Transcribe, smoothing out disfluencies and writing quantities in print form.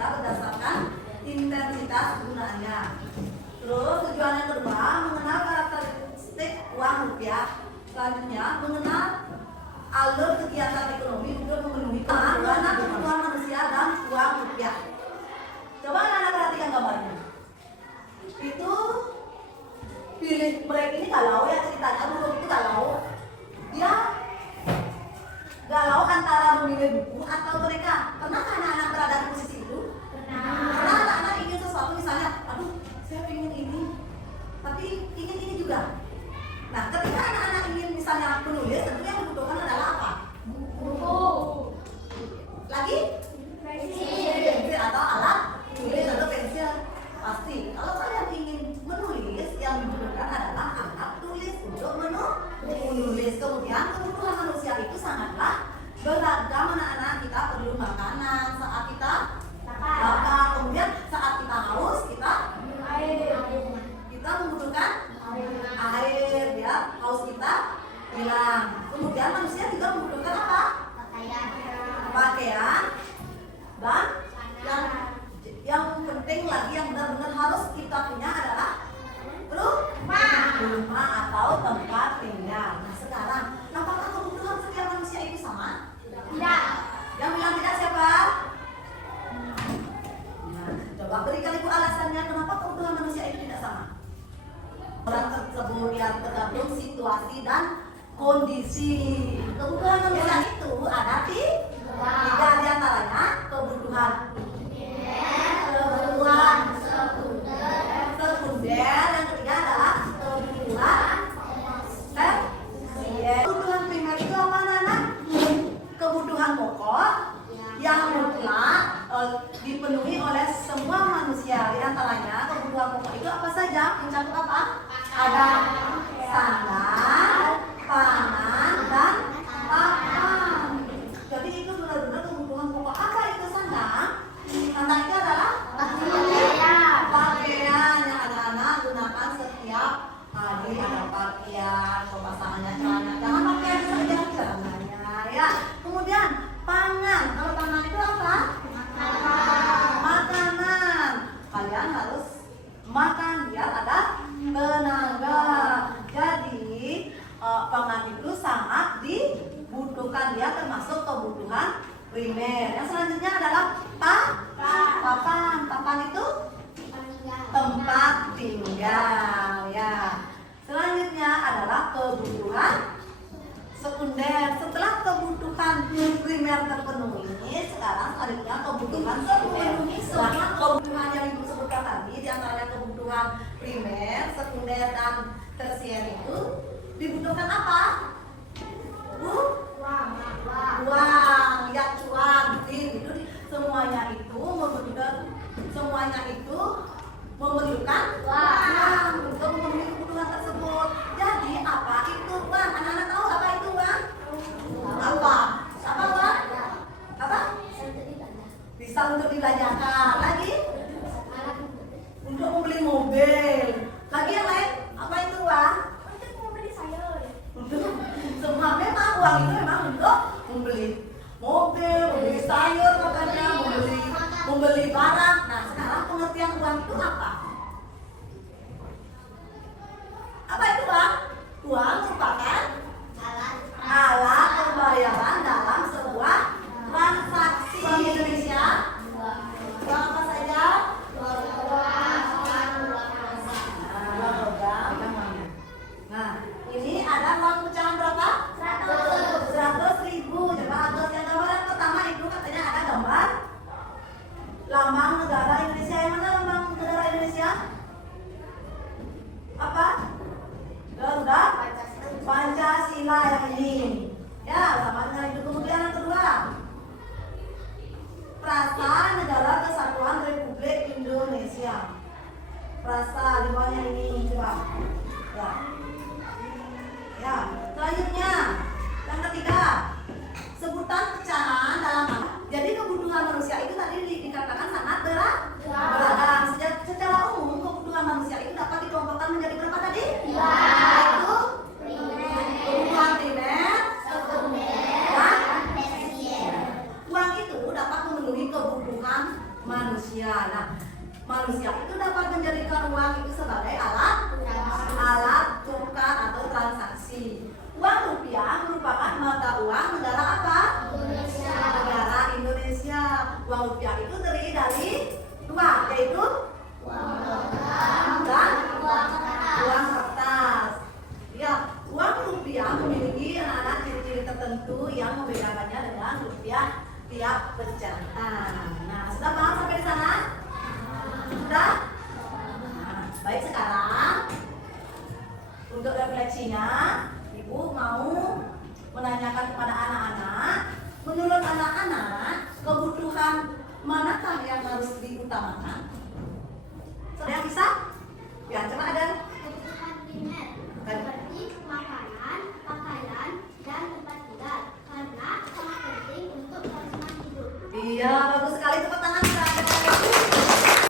manusia berdasarkan intensitas gunanya. Terus tujuan yang kedua, mengenal karakteristik uang rupiah. Selanjutnya, mengenal alur kegiatan ekonomi untuk memenuhi kebutuhan manusia dan uang rupiah. Coba anak-anak perhatikan gambarnya. Itu pilih mereka ini galau ya ceritanya, dulu itu galau. Dia galau antara memilih buku atau mereka. Pernah anak-anak berada di posisi itu? Pernah anak-anak ingin sesuatu misalnya, aduh saya ingin ini, tapi ingin ini juga. Nah, ketika anak-anak ingin misalnya menulis, tentu yang dibutuhkan adalah apa? Buku. Lagi? Pensil atau alat tulis atau pensil. Pasti. Kalau kalian ingin menulis, yang dibutuhkan adalah alat tulis untuk menulis. Kemudian kebutuhan manusia itu sangatlah beragam. Anak-anak, kita perlu makanan saat kita lapar. Kemudian saat kita haus, kita membutuhkan air biar haus kita hilang. Kemudian manusia juga membutuhkan apa? Pakaian. Dan yang penting lagi yang benar-benar harus kita punya adalah rumah atau tempat tinggal. Nah sekarang, apakah kebutuhan setiap manusia itu sama? Tidak. Yang bilang tidak siapa? Nah, coba berikan ibu alasannya kenapa kebutuhan manusia itu tidak sama. Orang tersebut yang tergantung situasi dan kondisi. Kebutuhan manusia itu ada tiga diantaranya: kebutuhan sekunder, yang ketiga adalah kebutuhan tersier. Kebutuhan primer itu apa anak-anak? Kebutuhan pokok yang mutlak dipenuhi oleh semua manusia. Di antaranya kebutuhan pokok itu apa saja? Mencakup apa? Ada sandang, pangan, dan papan. Jadi itu benar-benar kebutuhan pokok. Apa itu sandang? Sandang itu adalah pakaian yang anak-anak gunakan setiap hari. Ada pakaian, pemasangannya celana. Jangan pakaian saja celananya ya. Kemudian pangan. Kalau pangan itu apa? Makanan. Kalian harus makan biar ada tenaga. Jadi pangan itu sangat dibutuhkan, dia termasuk kebutuhan primer. Yang selanjutnya adalah papan. Papan itu tempat tinggal ya. Selanjutnya adalah kebutuhan sekunder. Setelah kebutuhan primer terpenuhi, sekarang selanjutnya kebutuhan sekunder. Nah, kebutuhan yang ibu sebutkan tadi, diantaranya kebutuhan primer, sekunder, dan tersier itu dibutuhkan apa? Uang, ya cuan, gitu. Semuanya itu memerlukan uang untuk memenuhi kebutuhan tersebut. Jadi apa itu uang? Anak-anak tahu apa itu uang? Apa uang? Apa? Bisa untuk dibelanjakan. Lagi? Untuk membeli mobil. Lagi yang lain? Apa itu uang? Untuk membeli sayur. Semua memang uang itu memang untuk membeli mobil, membeli sayur, makanya membeli barang. Nah sekarang pengertian uang itu apa? Apa itu uang? Uang merupakan alat pembayaran dalam sebuah transaksi. Uang Indonesia uang apa saja? Nah ini ada uang pecahan berapa? 100.000. Coba Agus yang gambaran pertama itu katanya ada gambar lambang negara Indonesia. Yang mana lambang negara Indonesia? Apa? Garuda Pancasila yang ini. Ya, lambang negara manusia. Nah, manusia itu dapat menjadikan uang itu sebagai alat tukar atau transaksi. Uang rupiah merupakan mata uang negara apa? Indonesia. Negara Indonesia. Uang rupiah itu terdiri dari dua, yaitu uang logam dan uang kertas. Ya, uang rupiah memiliki anak-anak ciri-ciri tertentu yang membedakannya dengan rupiah tiap pecahan. Nah, sudah paham sampai di sana? Sudah? Nah, baik, sekarang untuk refleksinya, Ibu mau menanyakan kepada anak-anak, menurut anak-anak kebutuhan manakah yang harus diutamakan? Ada yang bisa? Ya, coba ada. Kebutuhan primer seperti makanan, pakaian, dan tempat tinggal karena sangat penting untuk kelangsungan hidup. Iya,